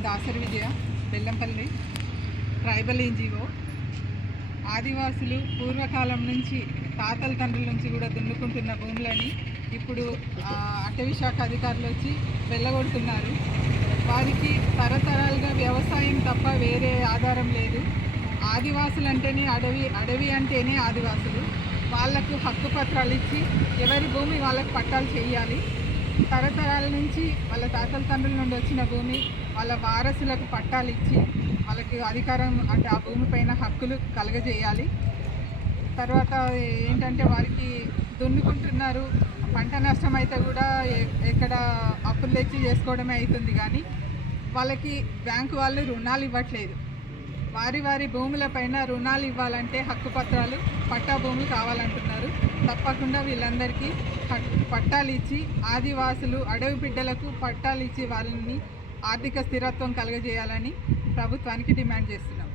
నేను దాసరి విజయ, Bellampalli tribal NGO. ఆదివాసులు పూర్వకాలం నుంచి తాతల తండ్రుల నుంచి కూడా దున్నుకుంటున్న భూములని ఇప్పుడు అటవీ శాఖ అధికారులు వచ్చి వెళ్ళగొడుతున్నారు. వారికి తరతరాలుగా వ్యవసాయం తప్ప వేరే ఆధారం లేదు. ఆదివాసులు అంటేనే అడవి అంటేనే ఆదివాసులు. వాళ్లకు హక్కు పత్రాలు ఇచ్చి ఎవరి భూమి వాళ్ళకు పట్టాలు చేయాలి. తరతరాల నుంచి వాళ్ళ తాతల తండ్రుల నుండి వచ్చిన భూమి వాళ్ళ వారసులకు పట్టాలు ఇచ్చి వాళ్ళకి అధికారం అంటే ఆ భూమి పైన హక్కులు కలగజేయాలి. తర్వాత ఏంటంటే వారికి దున్నుకుంటున్నారు, పంట నష్టం అయితే కూడా ఎక్కడ అప్పులు తెచ్చి చేసుకోవడమే అవుతుంది. కానీ వాళ్ళకి బ్యాంకు వాళ్ళు రుణాలు ఇవ్వట్లేదు. వారి భూములపైన రుణాలు ఇవ్వాలంటే హక్కుపత్రాలు, పట్టా భూములు కావాలంటున్నారు. తప్పకుండా వీళ్ళందరికీ పట్టాలు ఇచ్చి ఆదివాసులు అడవి బిడ్డలకు పట్టాలు ఇచ్చి వాళ్ళని ఆర్థిక స్థిరత్వం కలుగజేయాలని ప్రభుత్వానికి డిమాండ్ చేస్తున్నాం.